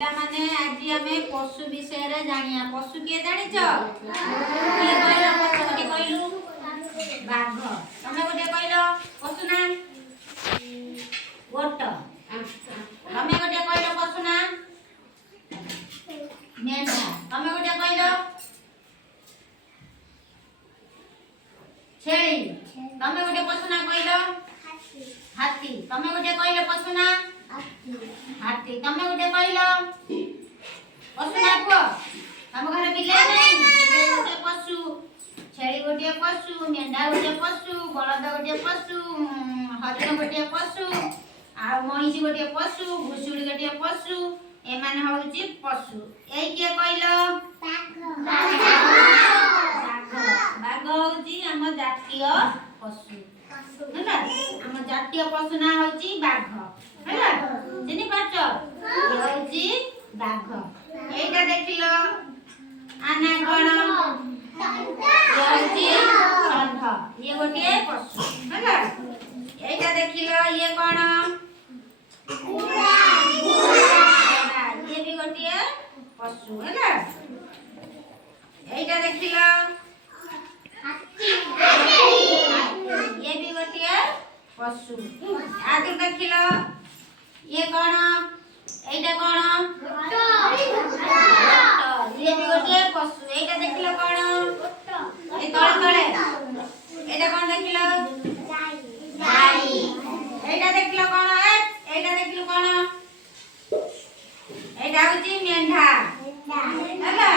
माने आज आमे पशु विषय रे जानिया। पशु के जानिछ के कहलो पशु के कहलु बाघ। तमे गोटे कहलो पशु ना गोट। तमे गोटे कहलो पशु ना मेंढा। तमे गोटे कहलो छेली। तमे गोटे पशु ना कहलो हाथी। तमे गोटे कहलो पशु ना हाथी। तमे गोटे कहलो पशु ना को हम घर बिले नहीं बिले गोटे पशु छेली गोटे पशु मेंढा गोटे पशु बलद गोटे पशु हरिण गोटे पशु आ महिषी गोटे पशु घुसुड़ी गोटे पशु ए माने होउची पशु। एई के कहलो बाघ होउची हम जातीय पशु ହେଲା ଆମ ଜାତୀୟ ପଶୁ ନା ହଉଛି ବାଘ ହେଲା ଚିନି ପାରୁଛ ଇଏ ହଉଛି ବାଘ। ଏଇଟା ଦେଖିଲ ଆନା କଣ ଇଏ ହଉଛି ଷଣ୍ଢ ଇଏ ଗୋଟିଏ ପଶୁ ହେଲା। ଏଇଟା ଦେଖିଲ ଇଏ କଣ ଇଏ ବି ଗୋଟିଏ ପଶୁ ହେଲା। ଏଇଟା ଦେଖିଲ ये भी गोटे पशु। आगे देखिल ये कौन एटा कौन ये भी गोटे पशु। एटा देखिल कौन ए तळे तळे एटा कौन देखिल गाई। एटा देखिल कौन एटा देखिल कौन एटा होची मेंढा हैला।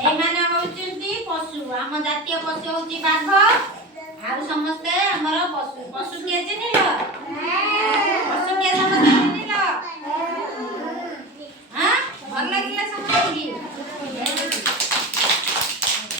ए माने होचंती पशु। हम जातीय पशु होची बाघ आउ समस्ते हमर पशु पशु के चिन्हिल पशु के समस्ते